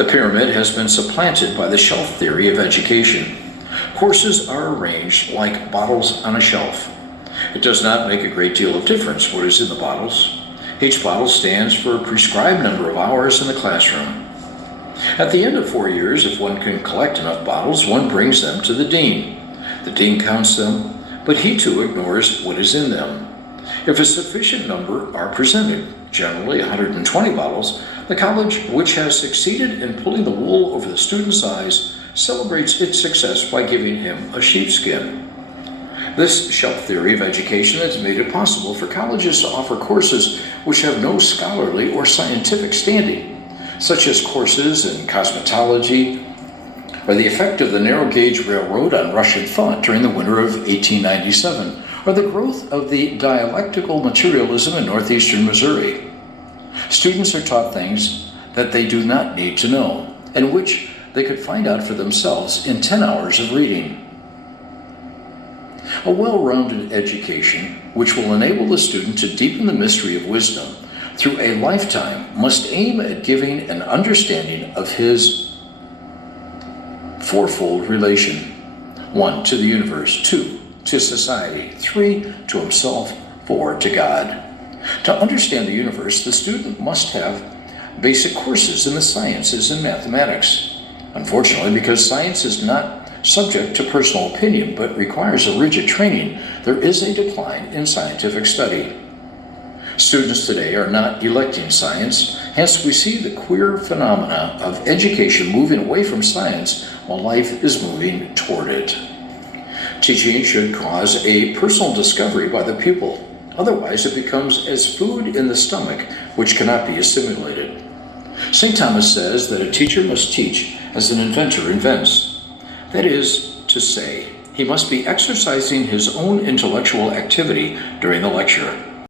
The pyramid has been supplanted by the shelf theory of education. Courses are arranged like bottles on a shelf. It does not make a great deal of difference what is in the bottles. Each bottle stands for a prescribed number of hours in the classroom. At the end of 4 years, if one can collect enough bottles, one brings them to the dean. The dean counts them, but he too ignores what is in them. If a sufficient number are presented, generally 120 bottles, the college, which has succeeded in pulling the wool over the student's eyes, celebrates its success by giving him a sheepskin. This shelf theory of education has made it possible for colleges to offer courses which have no scholarly or scientific standing, such as courses in cosmetology, or the effect of the narrow-gauge railroad on Russian thought during the winter of 1897, or the growth of the dialectical materialism in northeastern Missouri. Students are taught things that they do not need to know, and which they could find out for themselves in 10 hours of reading. A well-rounded education, which will enable the student to deepen the mystery of wisdom through a lifetime, must aim at giving an understanding of his fourfold relation: 1, to the universe; 2, to society; 3, to himself; 4, to God. To understand the universe, the student must have basic courses in the sciences and mathematics. Unfortunately, because science is not subject to personal opinion but requires a rigid training, there is a decline in scientific study. Students today are not electing science, hence we see the queer phenomena of education moving away from science while life is moving toward it. Teaching should cause a personal discovery by the pupil. Otherwise, it becomes as food in the stomach, which cannot be assimilated. St. Thomas says that a teacher must teach as an inventor invents. That is to say, he must be exercising his own intellectual activity during the lecture.